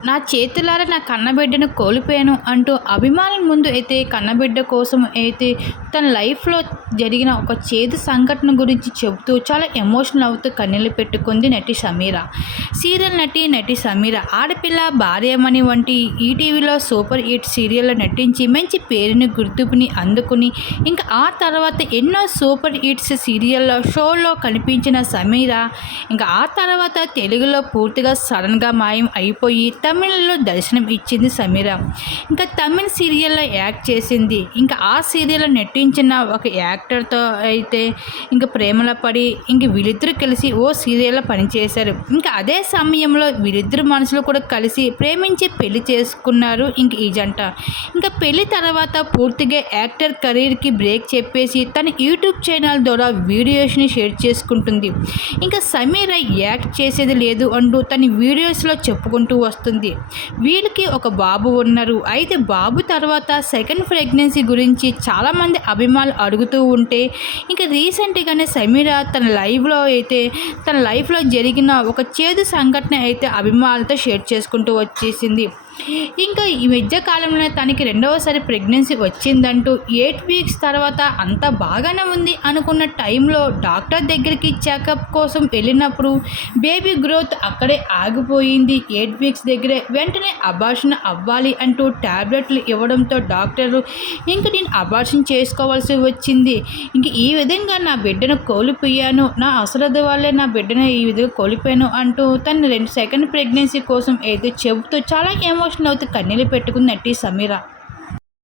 నా చేతులారా నా కన్నబిడ్డను కోల్పోయాను అంటూ అభిమానుల ముందు అయితే కన్నబిడ్డ కోసం అయితే తన లైఫ్లో జరిగిన ఒక చేదు సంఘటన గురించి చెబుతూ చాలా ఎమోషనల్ అవుతూ కన్నీళ్ళు పెట్టుకుంది నటి సమీర. సీరియల్ నటి నటి సమీర. ఆడపిల్ల భార్యమణి వంటి ఈటీవీలో సూపర్ హిట్ సీరియల్లో నటించి మంచి పేరుని గుర్తింపుని అందుకుని ఇంకా ఆ తర్వాత ఎన్నో సూపర్ హిట్స్ సీరియల్లో షోలో కనిపించిన సమీర ఇంకా ఆ తర్వాత తెలుగులో పూర్తిగా సడన్గా మాయం అయిపోయి తమిళ్ళో దర్శనం ఇచ్చింది సమీర. ఇంకా తమిళ్ సీరియల్లో యాక్ట్ చేసింది. ఇంకా ఆ సీరియల్లో నటించిన ఒక యాక్టర్తో అయితే ఇంకా ప్రేమలో పడి ఇంక వీళ్ళిద్దరూ కలిసి ఓ సీరియల్లో పనిచేశారు. ఇంకా అదే సమయంలో వీళ్ళిద్దరు మనసులో కూడా కలిసి ప్రేమించి పెళ్ళి చేసుకున్నారు ఇంక ఈ జంట. ఇంకా పెళ్ళి తర్వాత పూర్తిగా యాక్టర్ కెరీర్కి బ్రేక్ చెప్పేసి తన యూట్యూబ్ ఛానల్ ద్వారా వీడియోస్ని షేర్ చేసుకుంటుంది. ఇంకా సమీర యాక్ట్ చేసేది లేదు అంటూ తన వీడియోస్లో చెప్పుకుంటూ వస్తుంది. వీళ్ళకి ఒక బాబు ఉన్నారు. అయితే బాబు తర్వాత సెకండ్ ప్రెగ్నెన్సీ గురించి చాలామంది అభిమానులు అడుగుతూ ఉంటే ఇంకా రీసెంట్గానే సమీర తన లైవ్లో అయితే తన లైఫ్లో జరిగిన ఒక చేదు సంఘటన అయితే అభిమానులతో షేర్ చేసుకుంటూ వచ్చేసింది. ఇంకా ఈ మధ్యకాలంలో తనకి రెండవసారి ప్రెగ్నెన్సీ వచ్చిందంటూ ఎయిట్ వీక్స్ తర్వాత అంత బాగానే ఉంది అనుకున్న టైంలో డాక్టర్ దగ్గరికి చెకప్ కోసం వెళ్ళినప్పుడు బేబీ గ్రోత్ అక్కడే ఆగిపోయింది. ఎయిట్ వీక్స్ దగ్గరే వెంటనే అబార్షన్ అవ్వాలి అంటూ ట్యాబ్లెట్లు ఇవ్వడంతో డాక్టరు ఇంక నేను అబార్షన్ చేసుకోవాల్సి వచ్చింది. ఇంక ఈ విధంగా నా బిడ్డను కోల్పోయాను. నా అసలది వల్లే నా బిడ్డను ఈ విధంగా కోల్పోయాను అంటూ తన రెండు సెకండ్ ప్రెగ్నెన్సీ కోసం అయితే చెబుతూ చాలా ఎమోషనల్ అవుతూ కన్నీళ్ళు పెట్టుకుంది నటి సమీర.